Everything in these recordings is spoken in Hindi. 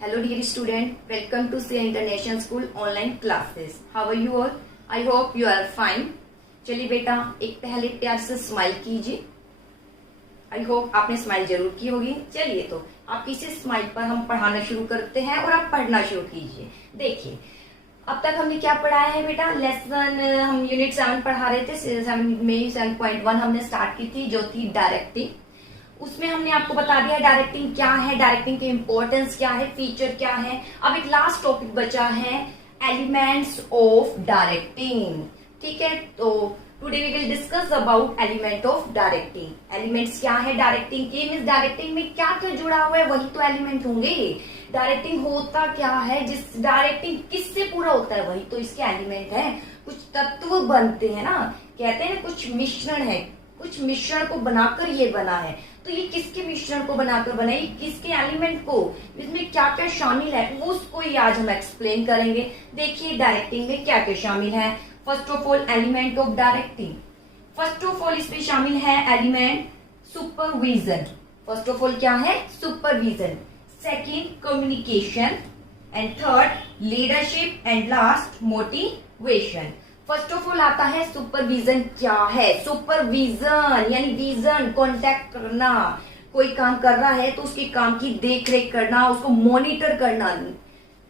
Hello dear student, welcome to Sia International School online classes. How are you all? I hope you are fine. चलिए बेटा एक पहले प्यार से स्माइल कीजिए. आई होप आपने स्माइल जरूर की होगी. चलिए तो आपकी इसी स्माइल पर हम पढ़ाना शुरू करते हैं और आप पढ़ना शुरू कीजिए. देखिए अब तक हमने क्या पढ़ाया है बेटा. लेसन हम यूनिट 7 पढ़ा रहे थे. 7.1 हमने स्टार्ट की थी जो थी डायरेक्टिंग. उसमें हमने आपको बता दिया डायरेक्टिंग क्या है, डायरेक्टिंग की इंपॉर्टेंस क्या है, फीचर क्या है. अब एक लास्ट टॉपिक बचा है एलिमेंट्स ऑफ डायरेक्टिंग. ठीक है, तो today we will discuss about element of directing. Elements क्या है डायरेक्टिंग के, मीन्स डायरेक्टिंग में क्या क्या जुड़ा हुआ है वही तो एलिमेंट होंगे. डायरेक्टिंग होता क्या है, जिस डायरेक्टिंग किससे पूरा होता है वही तो इसके एलिमेंट है. कुछ तत्व बनते हैं ना, कहते हैं ना कुछ मिश्रण है, कुछ मिश्रण को बनाकर ये बना है. तो ये किसके मिश्रण को बनाकर बना है, किसके एलिमेंट को, इसमें क्या क्या शामिल है वो उसको ही आज हम एक्सप्लेन करेंगे. देखिए डायरेक्टिंग में क्या क्या शामिल है. First of all element of directing. First of all इसमें शामिल है element supervision. First of all क्या है, supervision. Second communication and third leadership and last motivation. First of all आता है सुपरविजन. क्या है सुपरविजन, यानी विजन, कांटेक्ट करना. कोई काम कर रहा है तो उसके काम की देख रेख करना, उसको मॉनिटर करना.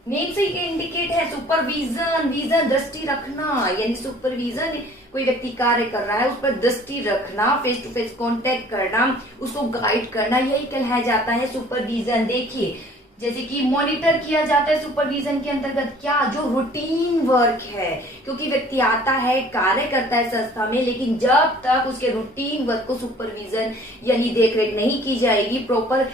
नेम से ही इंडिकेट है सुपरविजन. विजन दृष्टि रखना, यानी सुपरविजन कोई व्यक्ति कार्य कर रहा है उस पर दृष्टि रखना, फेस टू फेस कांटेक्ट करना, उसको गाइड करना, यही कहलाया जाता है सुपरविजन. देखिए जैसे कि मॉनिटर किया जाता है सुपरविजन के अंतर्गत क्या, जो रूटीन वर्क है. क्योंकि व्यक्ति आता है कार्य करता है संस्था में, लेकिन जब तक उसके रूटीन वर्क को सुपरविजन यानी देखरेख नहीं की जाएगी, प्रॉपर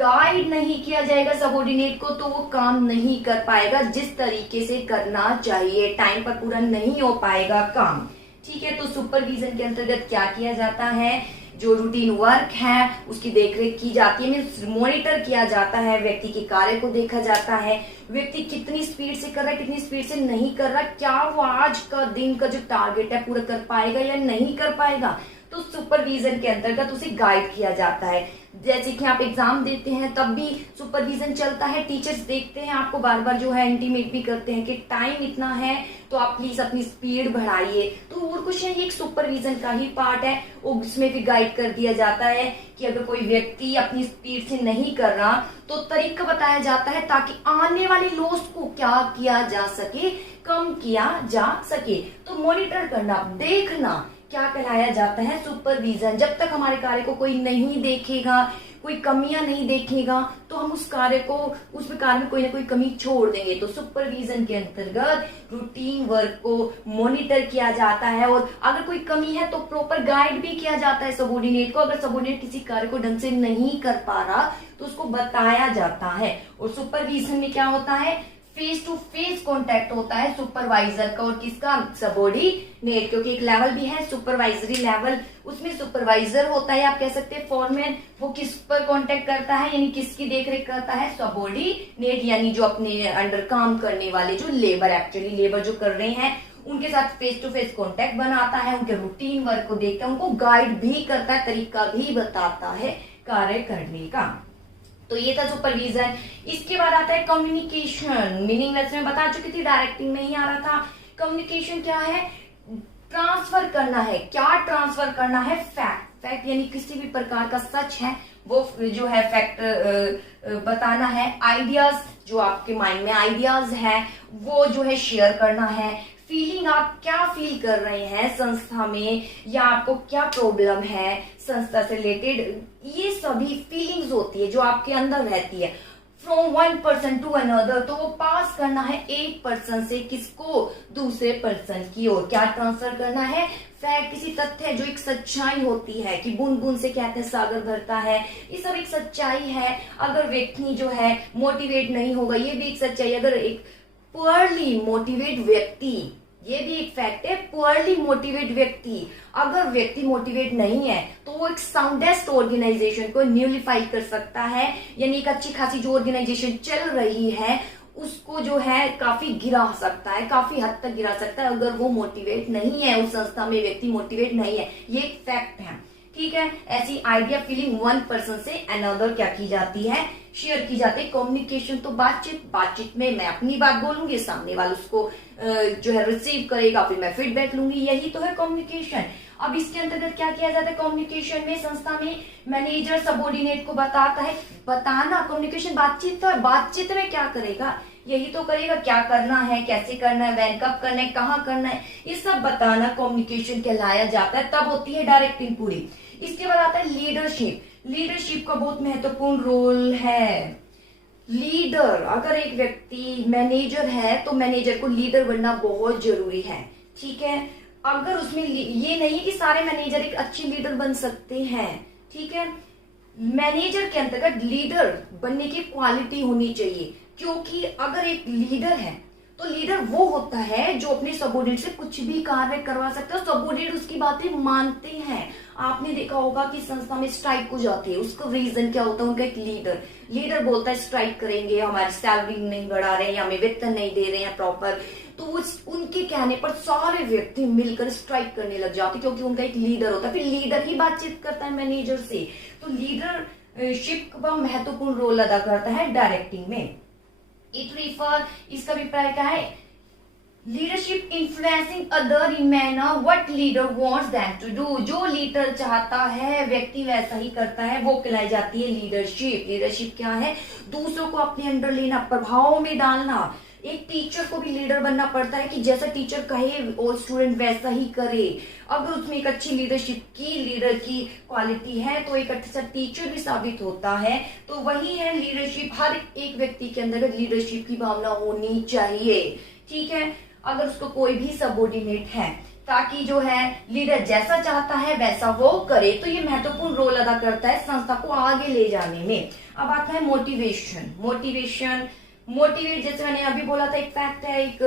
गाइड नहीं किया जाएगा सबऑर्डिनेट को, तो वो काम नहीं कर पाएगा जिस तरीके से करना चाहिए. टाइम पर पूरा नहीं हो पाएगा काम. ठीक है, तो सुपरविजन के अंतर्गत क्या किया जाता है, जो रूटीन वर्क है उसकी देखरेख की जाती है, मीन्स मॉनिटर किया जाता है, व्यक्ति के कार्य को देखा जाता है, व्यक्ति कितनी स्पीड से कर रहा है, कितनी स्पीड से नहीं कर रहा, क्या वो आज का दिन का जो टारगेट है पूरा कर पाएगा या नहीं कर पाएगा. तो सुपरविजन के अंतर्गत उसे गाइड किया जाता है. जैसे कि आप एग्जाम देते हैं तब भी सुपरविजन चलता है. टीचर्स देखते हैं आपको बार बार जो है इंटीमेट भी करते हैं कि टाइम इतना है तो आप प्लीज अपनी स्पीड बढ़ाइए. तो और कुछ नहीं, एक सुपरविजन का ही पार्ट है. उसमें भी गाइड कर दिया जाता है कि अगर कोई व्यक्ति अपनी स्पीड से नहीं कर रहा तो तरीका बताया जाता है ताकि आने वाले लॉस को क्या किया जा सके, कम किया जा सके. तो मॉनिटर करना, देखना क्या कहलाया जाता है सुपरविजन. जब तक हमारे कार्य को कोई नहीं देखेगा, कोई कमियां नहीं देखेगा, तो हम उस कार्य को, उस कार्य में कोई ना कोई कमी छोड़ देंगे. तो सुपरविजन के अंतर्गत रूटीन वर्क को मॉनिटर किया जाता है और अगर कोई कमी है तो प्रॉपर गाइड भी किया जाता है सबऑर्डिनेट को. अगर सबऑर्डिनेट किसी कार्य को ढंग से नहीं कर पा रहा तो उसको बताया जाता है. और सुपरविजन में क्या होता है, फेस टू फेस कांटेक्ट होता है सुपरवाइजर का और किसका, सबऑर्डिनेट. क्योंकि एक लेवल भी है सुपरवाइजरी लेवल, उसमें सुपरवाइजर होता है, आप कह सकते हैं फॉरमैन. वो किस पर कांटेक्ट करता है, यानी किसकी देखरेख करता है, सबऑर्डिनेट, यानी जो अपने अंडर काम करने वाले, जो लेबर, एक्चुअली लेबर जो कर रहे हैं उनके साथ फेस टू फेस कांटेक्ट बनाता है, उनके रूटीन वर्क को देखता है, उनको गाइड भी करता है, तरीका भी बताता है कार्य करने का. तो ये था सुपरविजन. इसके बाद आता है कम्युनिकेशन. मीनिंगलेस में बता चुकी थी, डायरेक्टिंग में ही आ रहा था. कम्युनिकेशन क्या है, ट्रांसफर करना है. क्या ट्रांसफर करना है, फैक्ट. फैक्ट यानी किसी भी प्रकार का सच है वो जो है फैक्ट बताना है. आइडियाज, जो आपके माइंड में आइडियाज है वो जो है शेयर करना है. फीलिंग, आप क्या फील कर रहे हैं संस्था में, या आपको क्या प्रॉब्लम है संस्था से रिलेटेड, ये सभी फीलिंग्स होती है जो आपके अंदर रहती है. From one person to another, तो वो पास करना है एक पर्सन से किसको, दूसरे पर्सन की ओर. क्या ट्रांसफर करना है, फैक्ट, किसी तथ्य जो एक सच्चाई होती है कि बूंद बूंद से कहते हैं सागर भरता है, ये सब एक सच्चाई है. अगर व्यक्ति जो है मोटिवेट नहीं होगा, ये भी एक सच्चाई. अगर एक पुअरली मोटिवेट व्यक्ति, ये भी एक फैक्ट है, पुअरली मोटिवेट व्यक्ति, अगर व्यक्ति मोटिवेट नहीं है तो वो एक साउंडेस्ट ऑर्गेनाइजेशन को न्यूलिफाई कर सकता है, यानी एक अच्छी खासी जो ऑर्गेनाइजेशन चल रही है उसको जो है काफी गिरा सकता है, काफी हद तक गिरा सकता है अगर वो मोटिवेट नहीं है, उस संस्था में व्यक्ति मोटिवेट नहीं है. ये एक फैक्ट है. ठीक है, ऐसी आइडिया फीलिंग वन पर्सन से अनदर क्या की जाती है, शेयर की जाती है। कम्युनिकेशन तो बातचीत में मैं अपनी बात बोलूंगी, सामने वाले उसको जो है रिसीव करेगा, फिर मैं फीडबैक लूंगी, यही तो है कम्युनिकेशन। अब इसके अंतर्गत क्या किया जाता है कम्युनिकेशन में, संस्था में मैनेजर सबऑर्डिनेट को बताता है, बताना कम्युनिकेशन बातचीत तो है, बातचीत में क्या करेगा, यही तो करेगा, क्या करना है, कैसे करना है, वैन कब करना है, कहाँ करना है, ये सब बताना कम्युनिकेशन कहलाया जाता है। तब होती है डायरेक्टिंग पूरी। इसके बाद आता है लीडरशिप। लीडरशिप का बहुत महत्वपूर्ण रोल है। लीडर, अगर एक व्यक्ति मैनेजर है तो मैनेजर को लीडर बनना बहुत जरूरी है, ठीक है। अगर उसमें ये नहीं कि सारे मैनेजर एक अच्छी लीडर बन सकते हैं, ठीक है। मैनेजर के अंतर्गत लीडर बनने की क्वालिटी होनी चाहिए, क्योंकि अगर एक लीडर है तो लीडर वो होता है जो अपने सबऑर्डिनेट से कुछ भी कार्य करवा सकता है, सबऑर्डिनेट उसकी बातें मानते हैं। आपने देखा होगा कि संस्था में स्ट्राइक हो जाती है, उसका रीजन क्या होता है, उनका एक लीडर बोलता है स्ट्राइक करेंगे, हमारी सैलरी नहीं बढ़ा रहे हैं, हमें वेतन नहीं दे रहे हैं प्रॉपर, तो उनके कहने पर सारे व्यक्ति मिलकर स्ट्राइक करने लग जाते, क्योंकि उनका एक लीडर होता है, फिर लीडर ही बातचीत करता है मैनेजर से। तो लीडरशिप का महत्वपूर्ण रोल अदा करता है डायरेक्टिंग में। इट रिफर, इसका अभिप्राय क्या है, leadership influencing other in manner what leader wants them to do. जो लीडर चाहता है व्यक्ति वैसा ही करता है, वो कहलाई जाती है लीडरशिप। लीडरशिप क्या है, दूसरों को अपने अंडर लेना, प्रभाव में डालना। एक टीचर को भी लीडर बनना पड़ता है कि जैसा टीचर कहे और स्टूडेंट वैसा ही करे। अगर उसमें एक अच्छी लीडर की क्वालिटी है तो एक अच्छा टीचर भी साबित होता है। तो वही है लीडरशिप। हर एक व्यक्ति के अंदर लीडरशिप की भावना होनी चाहिए, ठीक है। अगर उसको कोई भी सबऑर्डिनेट है, ताकि जो है लीडर जैसा चाहता है वैसा वो करे, तो ये महत्वपूर्ण रोल अदा करता है संस्था को आगे ले जाने में। अब आता है मोटिवेट, जैसे मैंने अभी बोला था, एक फैक्ट है, एक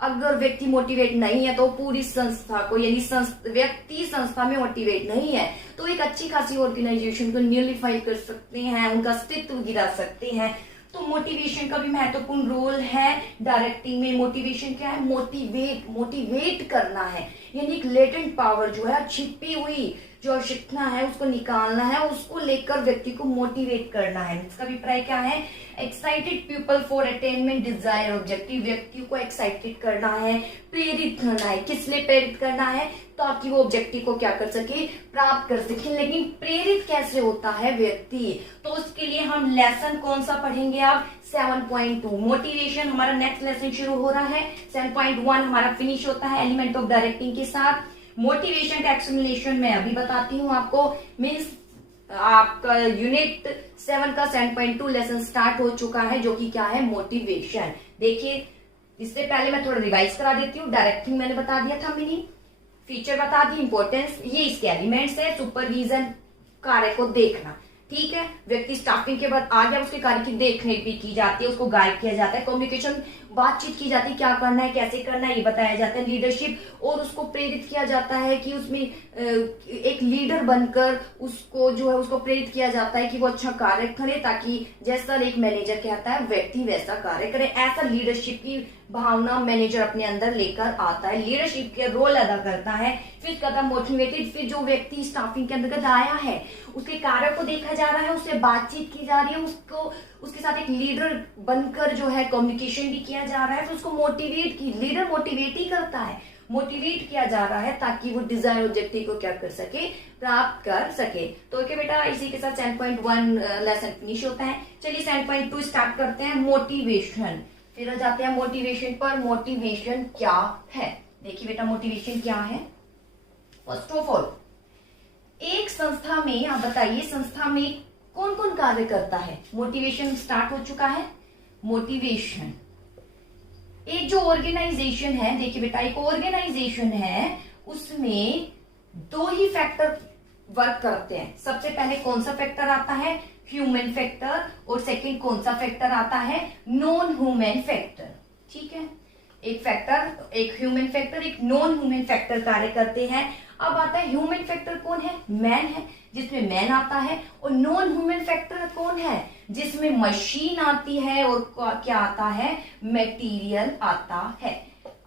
अगर व्यक्ति मोटिवेट नहीं है तो पूरी संस्था को, यानी व्यक्ति संस्था में मोटिवेट नहीं है तो एक अच्छी खासी ऑर्गेनाइजेशन को न्यूलिफाई कर सकते हैं, उनका अस्तित्व गिरा सकते हैं। तो मोटिवेशन का भी महत्वपूर्ण रोल है डायरेक्टिंग में। मोटिवेशन क्या है, मोटिवेट करना है, यानी एक लेटेंट पावर जो है, छिपी हुई जो आवश्यकता है उसको निकालना है, उसको लेकर व्यक्ति को मोटिवेट करना है। इसका अभिप्राय क्या है, excited people for attainment desire objective. व्यक्ति को एक्साइटेड करना है, प्रेरित करना है। किस लिए प्रेरित करना है, ताकि वो ऑब्जेक्टिव को क्या कर सके, प्राप्त कर सके। लेकिन प्रेरित कैसे होता है व्यक्ति, तो उसके लिए हम लेसन कौन सा पढ़ेंगे अब, 7.2 मोटिवेशन। हमारा नेक्स्ट लेसन शुरू हो रहा है, 7.1 हमारा फिनिश होता है एलिमेंट ऑफ डायरेक्टिंग के साथ। मोटिवेशन का एक्सप्लेनेशन मैं अभी बताती हूँ आपको। मीन्स आपका यूनिट 7 का 7.2 लेसन स्टार्ट हो चुका है, जो कि क्या है, मोटिवेशन। देखिए, इससे पहले मैं थोड़ा रिवाइज करा देती हूँ। डायरेक्टिंग मैंने बता दिया था, मीनिंग, फीचर बता दी, इंपॉर्टेंस, ये इसके एलिमेंट्स है। सुपरविजन, कार्य को देखना, ठीक है। व्यक्ति स्टाफिंग के बाद आ गया, उसके कार्य की देखरेख भी की जाती है, उसको गाइड किया जाता है। कम्युनिकेशन, बातचीत की जाती है, क्या करना है, कैसे करना है, ये बताया जाता है। लीडरशिप, और उसको प्रेरित किया जाता है कि उसमें एक लीडर बनकर उसको जो है उसको प्रेरित किया जाता है कि वो अच्छा कार्य करे, ताकि जैसा एक मैनेजर कहता है व्यक्ति वैसा कार्य करे। ऐसा लीडरशिप की भावना मैनेजर अपने अंदर लेकर आता है, लीडरशिप के रोल अदा करता है। फिर कदम मोटिवेटेड, फिर जो व्यक्ति स्टाफिंग के अंतर्गत आया है उसके कार्य को देखा जा रहा है, उससे बातचीत की जा रही है, उसको उसके साथ एक लीडर बनकर जो है कम्युनिकेशन भी किया जा रहा है। फिर उसको लीडर मोटिवेट ही करता है, मोटिवेट किया जा रहा है, ताकि वो डिजायर ऑब्जेक्टिव को क्या कर सके, प्राप्त कर सके। तो ओके बेटा, इसी के साथ 7.1 लेसन फिनिश होता है। चलिए 7.2 स्टार्ट करते हैं, मोटिवेशन। फिर आ जाते हैं मोटिवेशन पर। मोटिवेशन क्या है, देखिए बेटा, मोटिवेशन क्या है। फर्स्ट ऑफ ऑल, एक संस्था में आप बताइए, संस्था में कौन कौन कार्य करता है। मोटिवेशन स्टार्ट हो चुका है। मोटिवेशन, एक जो ऑर्गेनाइजेशन है, देखिए बेटा, एक ऑर्गेनाइजेशन है, उसमें दो ही फैक्टर वर्क करते हैं। सबसे पहले कौन सा फैक्टर आता है, ह्यूमन फैक्टर, और सेकंड कौन सा फैक्टर आता है, नॉन ह्यूमन फैक्टर, ठीक है। एक फैक्टर, एक ह्यूमन फैक्टर, एक नॉन ह्यूमन फैक्टर कार्य करते हैं। अब आता है ह्यूमन फैक्टर, कौन है, मैन है, जिसमें मैन आता है। और नॉन ह्यूमन फैक्टर कौन है, जिसमें मशीन आती है, और क्या आता है, मटेरियल आता है।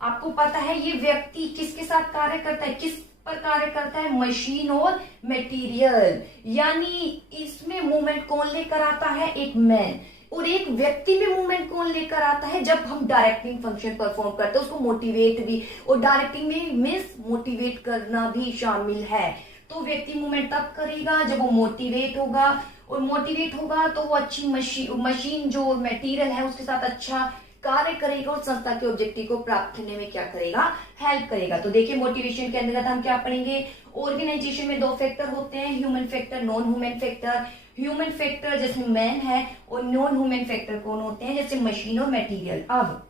आपको पता है ये व्यक्ति किसके साथ कार्य करता है, किस पर कार्य करता है? मशीन और मटेरियल। यानी इसमें मूवमेंट कौन लेकर आता है? एक मैन। और एक व्यक्ति में मूवमेंट कौन लेकर आता है? जब हम डायरेक्टिंग फंक्शन परफॉर्म करते हैं, उसको मोटिवेट भी, और डायरेक्टिंग में मीन्स मोटिवेट करना भी शामिल है। तो व्यक्ति मूवमेंट तब करेगा जब वो मोटिवेट होगा, और मोटिवेट होगा तो वो अच्छी मशीन जो मटेरियल है उसके साथ अच्छा कार्य करेगा और संस्था के ऑब्जेक्टिव को प्राप्त करने में क्या करेगा? हेल्प करेगा। तो देखिए मोटिवेशन के अंतर्गत हम क्या पढ़ेंगे? ऑर्गेनाइजेशन में दो फैक्टर होते हैं, human factor, non human factor. Human factor जैसे मैन है, और नॉन ह्यूमन फैक्टर कौन होते हैं? जैसे मशीन और मटेरियल। अब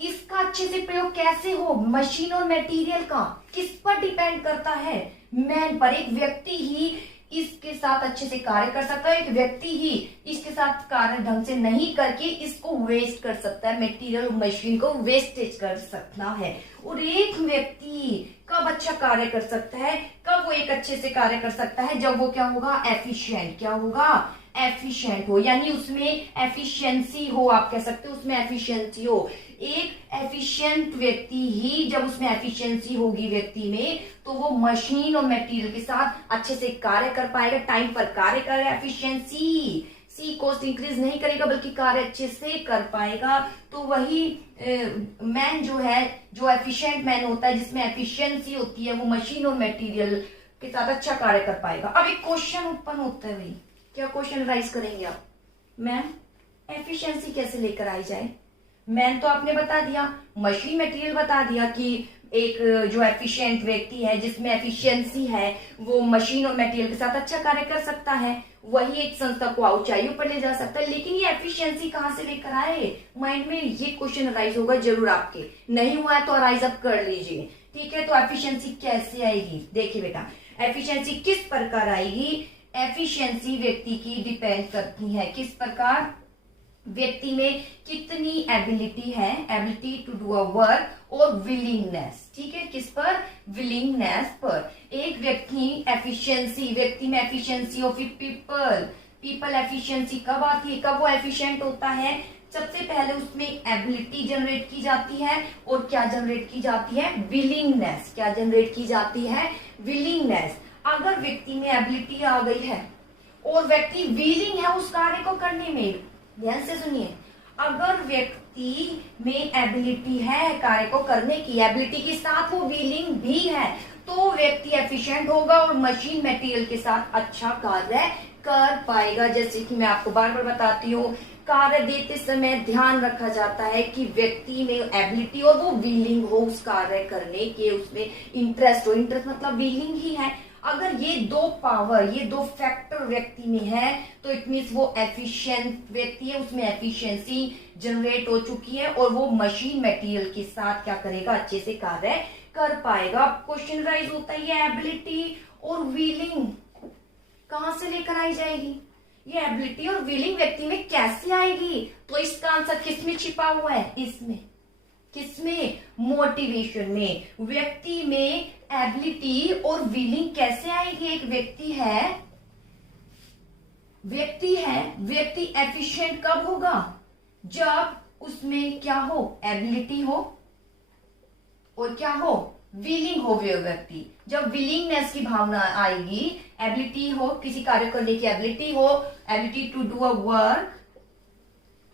इसका अच्छे से प्रयोग कैसे हो? मशीन और मटेरियल का किस पर डिपेंड करता है? मैन पर। एक व्यक्ति ही इसके साथ अच्छे से कार्य कर सकता है, एक व्यक्ति ही इसके साथ कार्य ढंग से नहीं करके इसको वेस्ट कर सकता है, मटेरियल मशीन को वेस्टेज कर सकता है। और एक व्यक्ति कब अच्छा कार्य कर सकता है? कब वो एक अच्छे से कार्य कर सकता है? जब वो क्या होगा? एफिशिएंट। क्या होगा? एफिशिएंट हो, यानी उसमें एफिशिएंसी हो, आप कह सकते हो उसमें एफिशिएंसी हो। एक एफिशिएंट व्यक्ति ही, जब उसमें एफिशिएंसी होगी व्यक्ति में, तो वो मशीन और मटेरियल के साथ अच्छे से कार्य कर पाएगा, टाइम पर कार्य करेगा। एफिशिएंसी सी कॉस्ट इंक्रीज नहीं करेगा, बल्कि कार्य अच्छे से कर पाएगा। तो वही मैन जो है, जो एफिशिएंट मैन होता है, जिसमें एफिशिएंसी होती है, वो मशीन और मटेरियल के साथ अच्छा कार्य कर पाएगा। अब एक क्वेश्चन उत्पन्न होता है भाई, क्या क्वेश्चन राइज करेंगे आप? मैम एफिशिएंसी कैसे लेकर आई जाए? मैन तो आपने बता दिया, मशीन मटेरियल बता दिया कि एक जो एफिशिएंट व्यक्ति है, जिसमें एफिशिएंसी है, वो मशीन और मटेरियल के साथ अच्छा कार्य कर सकता है, वही एक संस्था को ऊंचाइयों पर ले जा सकता है। लेकिन ये एफिशिएंसी कहां से लेकर आए? माइंड में ये क्वेश्चन राइज होगा जरूर आपके, नहीं हुआ है तो राइज अप कर लीजिए। ठीक है, तो एफिशिएंसी कैसे आएगी? देखिए बेटा, एफिशिएंसी किस प्रकार आएगी? एफिशिएंसी व्यक्ति की डिपेंड करती है किस प्रकार? व्यक्ति में कितनी एबिलिटी है, ability to do a work, और विलिंगनेस। ठीक है, किस पर? विलिंगनेस पर। एक व्यक्ति एफिशिएंसी, व्यक्ति में एफिशिएंसी ऑफ पीपल एफिशिएंसी कब आती है? कब वो एफिशिएंट होता है? सबसे पहले उसमें एबिलिटी जनरेट की जाती है, और क्या जनरेट की जाती है? विलिंगनेस। क्या जनरेट की जाती है? विलिंगनेस। अगर व्यक्ति में एबिलिटी आ गई है और व्यक्ति विलिंग है उस कार्य को करने में, ध्यान से सुनिए, अगर व्यक्ति में एबिलिटी है कार्य को करने की, एबिलिटी के साथ वो विलिंग भी है, तो व्यक्ति एफिशिएंट होगा और मशीन मटेरियल के साथ अच्छा कार्य कर पाएगा। जैसे कि मैं आपको बार बार बताती हूँ, कार्य देते समय ध्यान रखा जाता है कि व्यक्ति में एबिलिटी और वो विलिंग हो उस कार्य करने के, उसमें इंटरेस्ट हो। इंटरेस्ट मतलब विलिंग ही है। अगर ये दो पावर, ये दो फैक्टर व्यक्ति में है, तो इट मीन्स वो एफिशिएंट व्यक्ति है, उसमें एफिशिएंसी जनरेट हो चुकी है, और वो मशीन मटेरियल के साथ क्या करेगा? अच्छे से कार्य कर पाएगा। क्वेश्चन राइज होता है, ये एबिलिटी और विलिंग कहां से लेकर आई जाएगी? ये एबिलिटी और विलिंग व्यक्ति में कैसे आएगी? तो इसका आंसर किसमें छिपा हुआ है? इसमें। किसमें? मोटिवेशन में। व्यक्ति में एबिलिटी और विलिंग कैसे आएगी? एक व्यक्ति है, व्यक्ति एफिशिएंट कब होगा? जब उसमें क्या हो? एबिलिटी हो, और क्या हो? विलिंग हो व्यक्ति। जब विलिंगनेस की भावना आएगी, एबिलिटी हो, किसी कार्य करने की एबिलिटी हो, ability to do a work,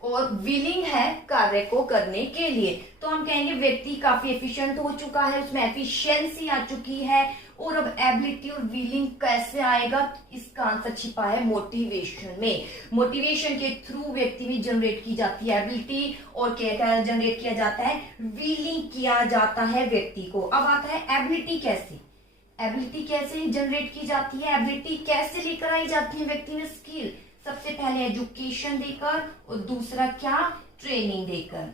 और विलिंग है कार्य को करने के लिए, तो हम कहेंगे व्यक्ति काफी एफिशिएंट हो चुका है, उसमें एफिशिएंसी आ चुकी है। और अब एबिलिटी और विलिंग कैसे आएगा? इसका आंसर छिपा है मोटिवेशन में। मोटिवेशन के थ्रू व्यक्ति में जनरेट की जाती है एबिलिटी, और क्या जनरेट किया जाता है? विलिंग किया जाता है व्यक्ति को। अब आता है एबिलिटी कैसे? एबिलिटी कैसे जनरेट की जाती है? एबिलिटी कैसे लेकर आई जाती है व्यक्ति में? स्किल, सबसे पहले एजुकेशन देकर, और दूसरा क्या? ट्रेनिंग देकर।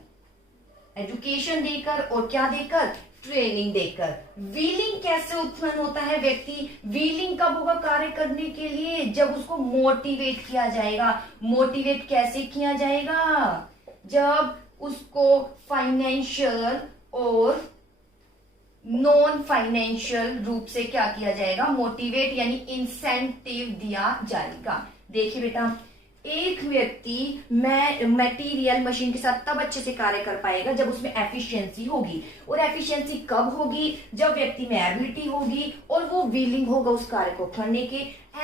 एजुकेशन देकर और क्या देकर? ट्रेनिंग देकर। विलिंग कैसे उत्पन्न होता है? व्यक्ति विलिंग कब होगा कार्य करने के लिए? जब उसको मोटिवेट किया जाएगा। मोटिवेट कैसे किया जाएगा? जब उसको फाइनेंशियल और नॉन फाइनेंशियल रूप से क्या किया जाएगा? मोटिवेट यानी इंसेंटिव दिया जाएगा। देखिए बेटा, एक व्यक्ति मटेरियल मशीन के साथ तब अच्छे से कार्य कर पाएगा जब उसमें एफिशिएंसी होगी। और एफिशिएंसी कब होगी? जब व्यक्ति में एबिलिटी होगी और वो विलिंग होगा उस कार्य को करने के।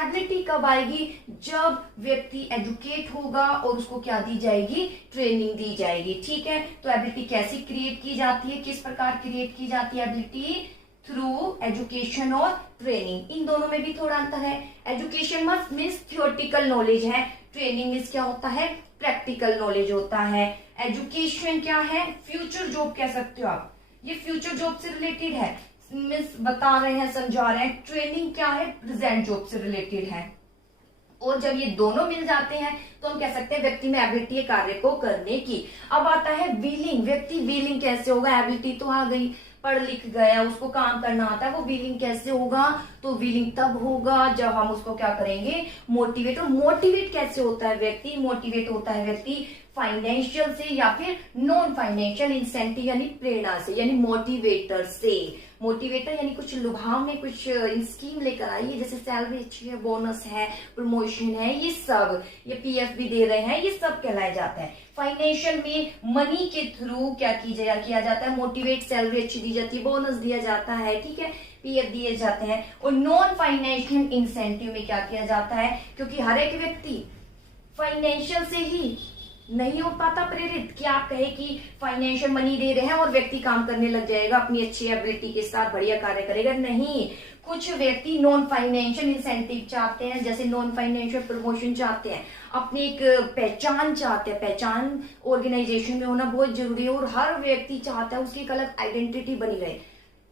एबिलिटी कब आएगी? जब व्यक्ति एजुकेट होगा और उसको क्या दी जाएगी? ट्रेनिंग दी जाएगी। ठीक है, तो एबिलिटी कैसी क्रिएट की जाती है, किस प्रकार क्रिएट की जाती है एबिलिटी? थ्रू एजुकेशन और ट्रेनिंग। इन दोनों में भी थोड़ा अंतर है। एजुकेशन मीन्स थियोरेटिकल नॉलेज है, ट्रेनिंग मीन्स क्या होता है? प्रैक्टिकल नॉलेज होता है। एजुकेशन क्या है? फ्यूचर जॉब कह सकते हो आप, ये फ्यूचर जॉब से रिलेटेड है, मीन्स बता रहे हैं, समझा रहे हैं। ट्रेनिंग क्या है? प्रेजेंट जॉब से रिलेटेड है। और जब ये दोनों मिल जाते हैं तो हम कह सकते हैं व्यक्ति में एबिलिटी है कार्य को करने की। अब आता है विलिंग। व्यक्ति विलिंग कैसे होगा? एबिलिटी तो आ गई, पढ़ लिख गया, उसको काम करना आता है, वो विलिंग कैसे होगा? तो विलिंग तब होगा जब हम उसको क्या करेंगे? मोटिवेट। और मोटिवेट कैसे होता है व्यक्ति? मोटिवेट होता है व्यक्ति फाइनेंशियल से या फिर नॉन फाइनेंशियल इंसेंटिव यानी प्रेरणा से, यानी मोटिवेटर से। मोटिवेटर यानी कुछ लुभावने कुछ स्कीम लेकर आई है, जैसे सैलरी अच्छी है, बोनस है, प्रमोशन है, ये सब, ये पीएफ भी दे रहे हैं, ये सब कहलाया जाता है। फाइनेंशियल में मनी के थ्रू क्या किया जाता है? मोटिवेट, सैलरी अच्छी दी जाती है, बोनस दिया जाता है, ठीक है, पीएफ दिए जाते हैं। और नॉन फाइनेंशियल इंसेंटिव में क्या किया जाता है? क्योंकि हर एक व्यक्ति फाइनेंशियल से ही नहीं हो पाता प्रेरित कि आप कहे कि फाइनेंशियल मनी दे रहे हैं और व्यक्ति काम करने लग जाएगा, अपनी अच्छी एबिलिटी के साथ बढ़िया कार्य करेगा। नहीं, कुछ व्यक्ति नॉन फाइनेंशियल इंसेंटिव चाहते हैं, जैसे नॉन फाइनेंशियल प्रमोशन चाहते हैं, अपनी एक पहचान चाहते हैं। पहचान ऑर्गेनाइजेशन में होना बहुत जरूरी है और हर व्यक्ति चाहता है उसकी एक अलग आइडेंटिटी बनी रहे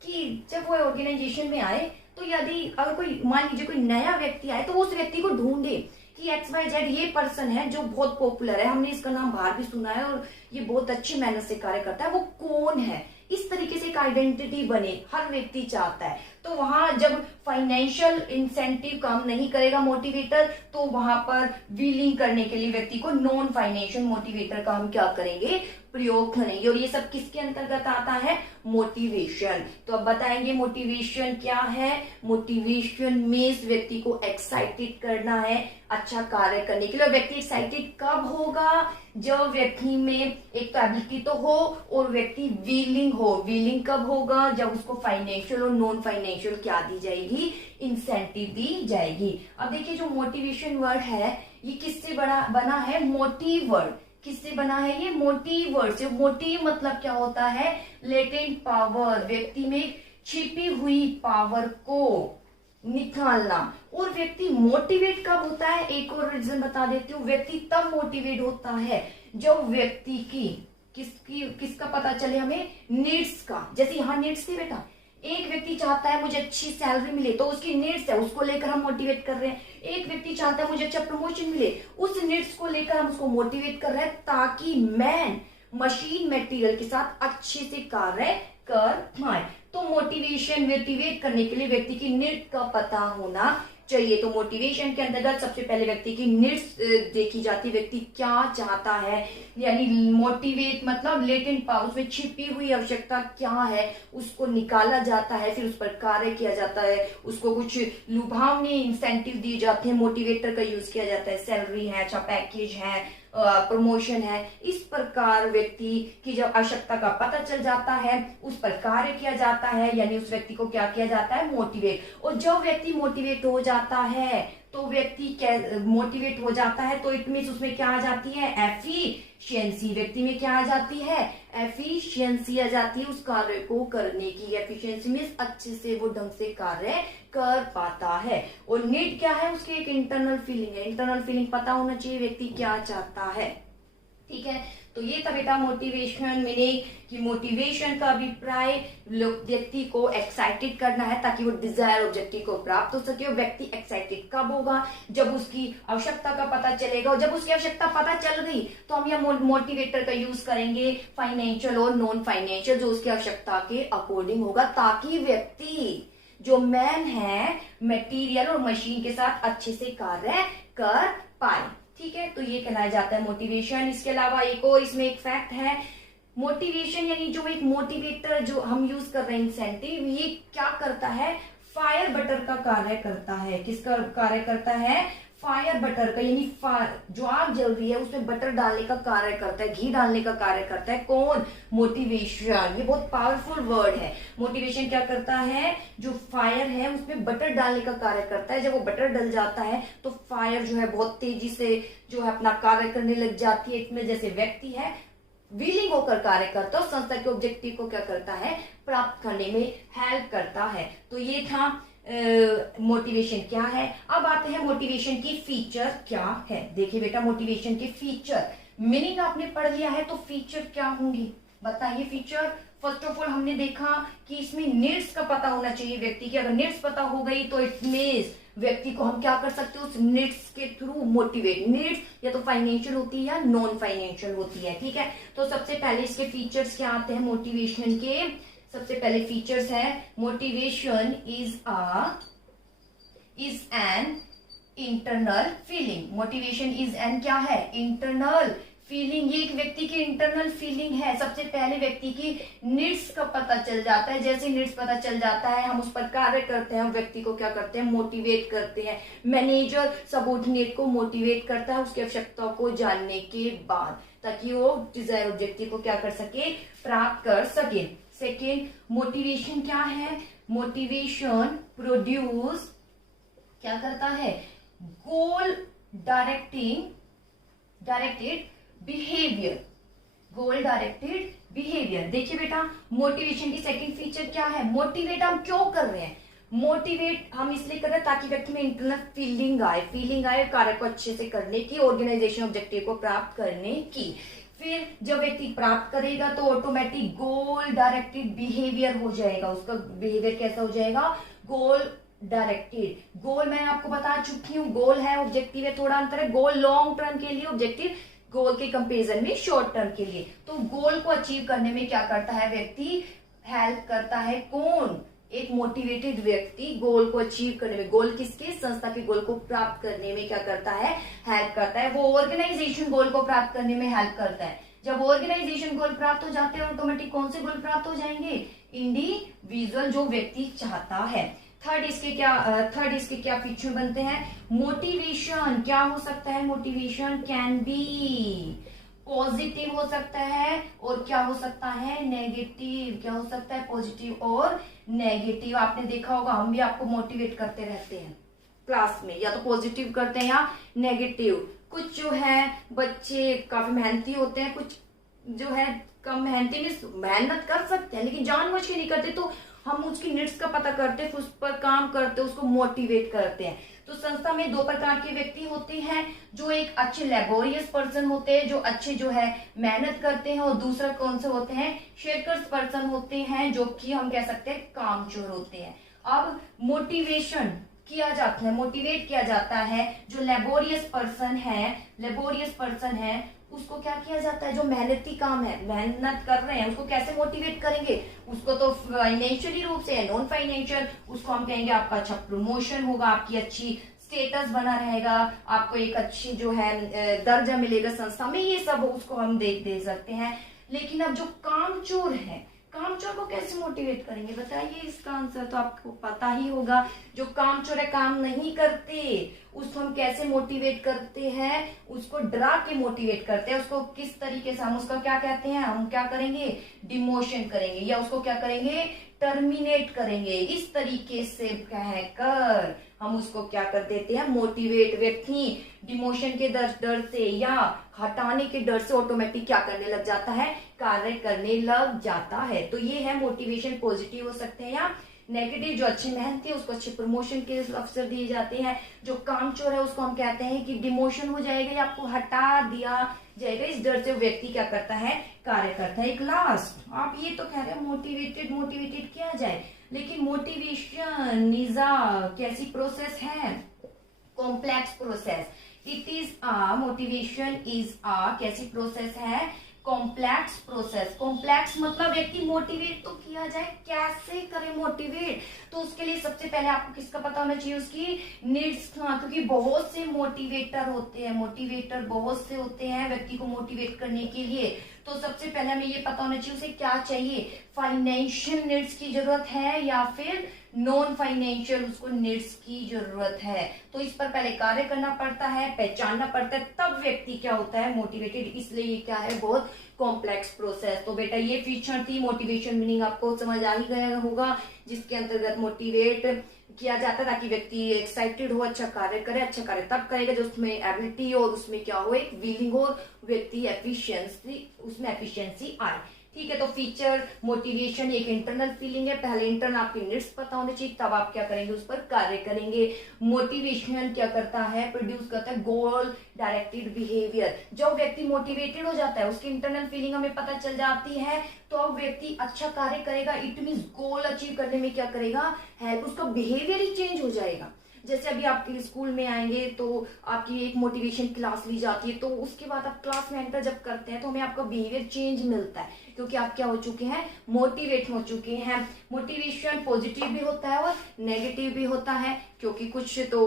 कि जब वो ऑर्गेनाइजेशन में आए तो यदि अगर कोई मान लीजिए कोई नया व्यक्ति आए तो उस व्यक्ति को ढूंढे कि XYZ ये पर्सन है जो बहुत पॉपुलर है, हमने इसका नाम बाहर भी सुना है और ये बहुत अच्छी मेहनत से कार्य करता है, वो कौन है? इस तरीके से एक आइडेंटिटी बने, हर व्यक्ति चाहता है। तो वहां जब फाइनेंशियल इंसेंटिव काम नहीं करेगा मोटिवेटर, तो वहां पर विलिंग करने के लिए व्यक्ति को नॉन फाइनेंशियल मोटिवेटर का हम क्या करेंगे? प्रयोग करेंगे। और ये सब किसके अंतर्गत आता है? मोटिवेशन। तो अब बताएंगे मोटिवेशन क्या है। मोटिवेशन मीन्स व्यक्ति को एक्साइटेड करना है अच्छा कार्य करने के लिए। व्यक्ति एक्साइटेड कब होगा? जब व्यक्ति में एक तो एबिलिटी तो हो और व्यक्ति विलिंग हो। विलिंग कब होगा? जब उसको फाइनेंशियल और नॉन फाइनेंशियल क्या दी जाएगी? इंसेंटिव दी जाएगी। अब देखिए जो मोटिवेशन वर्ड है ये किससे बना है? Motive word. किससे बना है ये? मोटिव वर्ड से। मोटिव मतलब क्या होता है? लेटेंट पावर, व्यक्ति में छिपी हुई पावर को निकालना। और व्यक्ति मोटिवेट कब होता है? एक और रीजन बता देती हूँ। व्यक्ति तब मोटिवेट होता है जब व्यक्ति की किसका पता चले हमें? नीड्स का। जैसे यहाँ नीड्स थी बेटा, एक व्यक्ति चाहता है मुझे अच्छी सैलरी मिले तो उसकी नीड्स है, उसको लेकर हम मोटिवेट कर रहे हैं। एक व्यक्ति चाहता है मुझे अच्छा प्रमोशन मिले, उस नीड्स को लेकर हम उसको मोटिवेट कर रहे हैं ताकि मैन मशीन मटेरियल के साथ अच्छे से कार्य कर पाए। तो मोटिवेट करने के लिए व्यक्ति की नीड का पता होना चाहिए। तो मोटिवेशन के अंतर्गत सबसे पहले व्यक्ति की नीड्स देखी जाती है, व्यक्ति क्या चाहता है। यानी मोटिवेट मतलब लेटेंट पावर, उसमें छिपी हुई आवश्यकता क्या है उसको निकाला जाता है, फिर उस पर कार्य किया जाता है, उसको कुछ लुभावने इंसेंटिव दिए जाते हैं, मोटिवेटर का यूज किया जाता है, सैलरी है, अच्छा पैकेज है, प्रमोशन है। इस प्रकार व्यक्ति की जब आवश्यकता का पता चल जाता है उस पर कार्य किया जाता है, यानी उस व्यक्ति को क्या किया जाता है? मोटिवेट। और जब व्यक्ति मोटिवेट हो जाता है तो व्यक्ति मोटिवेट हो जाता है तो इट मीन्स उसमें क्या आ जाती है? एफिशिएंसी। व्यक्ति में क्या आ जाती है? एफिशिएंसी आ जाती है उस कार्य को करने की। एफिशिएंसी मीन्स अच्छे से वो ढंग से कार्य कर पाता है। और नीड क्या है? उसकी एक इंटरनल फीलिंग है। इंटरनल फीलिंग पता होना चाहिए व्यक्ति क्या चाहता है। ठीक है, तो ये था बेटा मोटिवेशन। मीनिंग कि मोटिवेशन का अभिप्राय व्यक्ति को एक्साइटेड करना है ताकि वो डिजायर ऑब्जेक्टिव को प्राप्त हो सके। और व्यक्ति एक्साइटेड कब होगा? जब उसकी आवश्यकता का पता चलेगा। और जब उसकी आवश्यकता पता चल गई तो हम यहाँ मोटिवेटर का यूज करेंगे, फाइनेंशियल और नॉन फाइनेंशियल, जो उसकी आवश्यकता के अकॉर्डिंग होगा, ताकि व्यक्ति जो मैन है मटेरियल और मशीन के साथ अच्छे से कार्य कर पाए। ठीक है, तो ये कहलाया जाता है मोटिवेशन। इसके अलावा एक और इसमें एक फैक्ट है, मोटिवेशन यानी जो एक मोटिवेटर जो हम यूज कर रहे हैं इंसेंटिव, ये क्या करता है? फायर बटर का कार्य करता है। किसका कार्य करता है? फायर बटर का, यानी जो आग जल रही है उसमें बटर डालने का कार्य करता है, घी डालने का कार्य करता है कौन? मोटिवेशन। ये बहुत पावरफुल वर्ड है। मोटिवेशन क्या करता है? जो फायर है उसमें बटर डालने का कार्य करता है। जब वो बटर डल जाता है तो फायर जो है बहुत तेजी से जो है अपना कार्य करने लग जाती है। इसमें जैसे व्यक्ति है विलिंग होकर कार्य करता है और संस्था के ऑब्जेक्टिव को क्या करता है? प्राप्त करने में हेल्प करता है। तो ये था मोटिवेशन क्या है। अब आते हैं मोटिवेशन की फीचर क्या है। देखिए बेटा, मोटिवेशन के फीचर, मीनिंग आपने पढ़ लिया है तो फीचर क्या होंगी बताइए। फीचर फर्स्ट ऑफ ऑल हमने देखा कि इसमें नीड्स का पता होना चाहिए व्यक्ति की। अगर नीड्स पता हो गई तो इट मींस व्यक्ति को हम क्या कर सकते हैं? उस नीड्स के थ्रू मोटिवेट। नीड्स या तो फाइनेंशियल होती है या नॉन फाइनेंशियल होती है, ठीक है। तो सबसे पहले इसके फीचर्स क्या आते हैं मोटिवेशन के? सबसे पहले फीचर्स है motivation is an internal feeling. Motivation is an क्या है? Internal feeling. ये एक व्यक्ति की इंटरनल फीलिंग है। सबसे पहले व्यक्ति की नीड्स का पता चल जाता है। जैसे नीड्स पता चल जाता है हम उस पर कार्य करते हैं, हम व्यक्ति को क्या करते हैं? मोटिवेट करते हैं। मैनेजर सबऑर्डिनेट को मोटिवेट करता है उसकी आवश्यकताओं को जानने के बाद, ताकि वो डिजायर ऑब्जेक्टिव को क्या कर सके? प्राप्त कर सके। सेकेंड, मोटिवेशन क्या है? मोटिवेशन प्रोड्यूस क्या करता है? गोल डायरेक्टेड बिहेवियर। गोल डायरेक्टेड बिहेवियर। देखिए बेटा, मोटिवेशन की सेकंड फीचर क्या है? मोटिवेट हम क्यों कर रहे हैं? मोटिवेट हम इसलिए कर रहे हैं ताकि व्यक्ति में इंटरनल फीलिंग आए कार्य को अच्छे से करने की, ऑर्गेनाइजेशन ऑब्जेक्टिव को प्राप्त करने की। फिर जब व्यक्ति प्राप्त करेगा तो ऑटोमेटिक गोल डायरेक्टेड बिहेवियर हो जाएगा। उसका बिहेवियर कैसा हो जाएगा? गोल डायरेक्टेड। गोल मैं आपको बता चुकी हूँ, गोल है ऑब्जेक्टिव है, थोड़ा अंतर है। गोल लॉन्ग टर्म के लिए, ऑब्जेक्टिव गोल के कंपेरिजन में शॉर्ट टर्म के लिए। तो गोल को अचीव करने में क्या करता है व्यक्ति? हेल्प करता है कौन? एक मोटिवेटेड व्यक्ति गोल को अचीव करने में, गोल किसके? संस्था के गोल को प्राप्त करने में क्या करता है? हेल्प करता है। वो ऑर्गेनाइजेशन गोल को प्राप्त करने में हेल्प करता है। जब ऑर्गेनाइजेशन गोल प्राप्त हो जाते हैं ऑटोमेटिक कौन से गोल प्राप्त हो जाएंगे? इंडिविजुअल, जो व्यक्ति चाहता है। थर्ड इसके क्या फीचर बनते हैं? मोटिवेशन क्या हो सकता है? मोटिवेशन कैन बी पॉजिटिव हो सकता है और क्या हो सकता है? नेगेटिव। क्या हो सकता है? पॉजिटिव और नेगेटिव। आपने देखा होगा हम भी आपको मोटिवेट करते रहते हैं क्लास में, या तो पॉजिटिव करते हैं या नेगेटिव। कुछ जो है बच्चे काफी मेहनती होते हैं, कुछ जो है कम मेहनती में मेहनत कर सकते हैं लेकिन जानबूझ के नहीं करते, तो हम उसकी नीड्स का पता करते हैं, उस पर काम करते हैं, उसको मोटिवेट करते हैं। तो संस्था में दो प्रकार के व्यक्ति होते हैं, जो एक अच्छे लेबोरियस पर्सन होते हैं, जो अच्छे जो है मेहनत करते हैं, और दूसरा कौन से होते हैं? शेरकर्स पर्सन होते हैं, जो कि हम कह सकते हैं कामचोर होते हैं। अब मोटिवेट किया जाता है जो लेबोरियस पर्सन है उसको क्या किया जाता है? जो मेहनती काम है, मेहनत कर रहे हैं, उसको कैसे मोटिवेट करेंगे? उसको तो फाइनेंशियली रूप से, नॉन फाइनेंशियल, उसको हम कहेंगे आपका अच्छा प्रमोशन होगा, आपकी अच्छी स्टेटस बना रहेगा, आपको एक अच्छी जो है दर्जा मिलेगा संस्था में, ये सब उसको हम दे सकते हैं। लेकिन अब जो कामचोर है, कामचोर को कैसे मोटिवेट करेंगे बताइए? इसका आंसर तो आपको पता ही होगा। जो कामचोर है, काम नहीं करते, उसको हम कैसे मोटिवेट करते हैं? उसको डरा के मोटिवेट करते हैं। उसको किस तरीके से हम उसका क्या कहते हैं? हम क्या करेंगे? डिमोशन करेंगे, या उसको क्या करेंगे? टर्मिनेट करेंगे। इस तरीके से कहकर हम उसको क्या कर देते हैं? मोटिवेट। व्यक्ति डिमोशन के डर से या हटाने के डर से ऑटोमेटिक क्या करने लग जाता है? कार्य करने लग जाता है। तो ये है मोटिवेशन। पॉजिटिव हो सकते हैं या नेगेटिव। जो अच्छी मेहनत है उसको अच्छे प्रमोशन के अवसर दिए जाते हैं। जो कामचोर है उसको हम कहते हैं कि डिमोशन हो जाएगा या आपको हटा दिया जाएगा। इस डर से व्यक्ति क्या करता है? कार्य करता है। एक लास्ट, आप ये तो कह रहे हैं मोटिवेटेड किया जाए, लेकिन मोटिवेशन इज कैसी प्रोसेस है? Complex process. मोटिवेशन इज कैसी प्रोसेस है? Complex process. कॉम्प्लेक्स मतलब व्यक्ति मोटिवेट तो किया जाए, कैसे करे मोटिवेट? तो उसके लिए सबसे पहले आपको किसका पता होना चाहिए? उसकी नीड्स का, क्योंकि बहुत से मोटिवेटर होते हैं, बहुत से होते हैं व्यक्ति को मोटिवेट करने के लिए। तो सबसे पहले हमें ये पता होना चाहिए उसे क्या चाहिए, फाइनेंशियल नीड्स की जरूरत है या फिर नॉन फाइनेंशियल उसको नीड्स की जरूरत है। तो इस पर पहले कार्य करना पड़ता है, पहचानना पड़ता है, तब व्यक्ति क्या होता है, मोटिवेटेड। इसलिए ये क्या है, बहुत कॉम्प्लेक्स प्रोसेस। तो बेटा ये फीचर थी, मोटिवेशन मीनिंग आपको समझ आ ही गया होगा, जिसके अंतर्गत मोटिवेट किया जाता है ताकि व्यक्ति एक्साइटेड हो, अच्छा कार्य करे। अच्छा कार्य तब करेगा जो उसमें एबिलिटी और उसमें क्या हो, एक विलिंग हो, व्यक्ति एफिशिएंसी, उसमें एफिशिएंसी आए। ठीक है, तो फीचर मोटिवेशन एक इंटरनल फीलिंग है। पहले इंटरनल आपकी नीड्स पता होनी चाहिए, तब आप क्या करेंगे, उस पर कार्य करेंगे। मोटिवेशन क्या करता है, प्रोड्यूस करता है गोल डायरेक्टेड बिहेवियर। जब व्यक्ति मोटिवेटेड हो जाता है, उसकी इंटरनल फीलिंग हमें पता चल जाती है, तो अब व्यक्ति अच्छा कार्य करेगा। इट मीन गोल अचीव करने में क्या करेगा, हेल्प, उसका बिहेवियर ही चेंज हो जाएगा। जैसे अभी आपके स्कूल में आएंगे तो आपकी एक मोटिवेशन क्लास ली जाती है, तो उसके बाद आप क्लास में एंटर जब करते हैं तो हमें आपका बिहेवियर चेंज मिलता है, क्योंकि आप क्या हो चुके हैं, मोटिवेट हो चुके हैं। मोटिवेशन पॉजिटिव भी होता है और नेगेटिव भी होता है, क्योंकि कुछ तो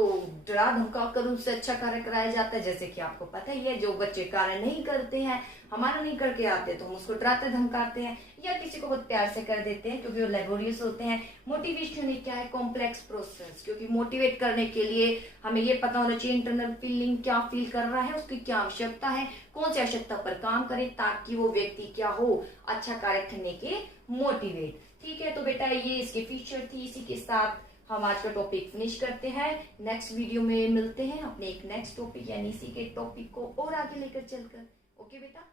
डरा धमका कर उनसे अच्छा कार्य कराया जाता है। जैसे कि आपको पता ही है, जो बच्चे कार्य नहीं करते हैं, हमारा नहीं करके आते, तो हम उसको डराते धमकाते हैं या किसी को बहुत प्यार से कर देते हैं, क्योंकि वो लेबोरियस होते हैं। मोटिवेशन एक क्या है, कॉम्प्लेक्स प्रोसेस, क्योंकि मोटिवेट करने के लिए हमें ये पता होना चाहिए इंटरनल फीलिंग क्या फील कर रहा है, उसकी क्या आवश्यकता है, कौन सी आवश्यकता पर काम करे, ताकि वो व्यक्ति क्या हो, अच्छा कार्य करने के मोटिवेट। ठीक है, तो बेटा ये इसके फीचर थी। इसी के साथ हम आज का टॉपिक फिनिश करते हैं। नेक्स्ट वीडियो में मिलते हैं अपने एक नेक्स्ट टॉपिक यानी इसी के टॉपिक को और आगे लेकर चलकर। ओके बेटा।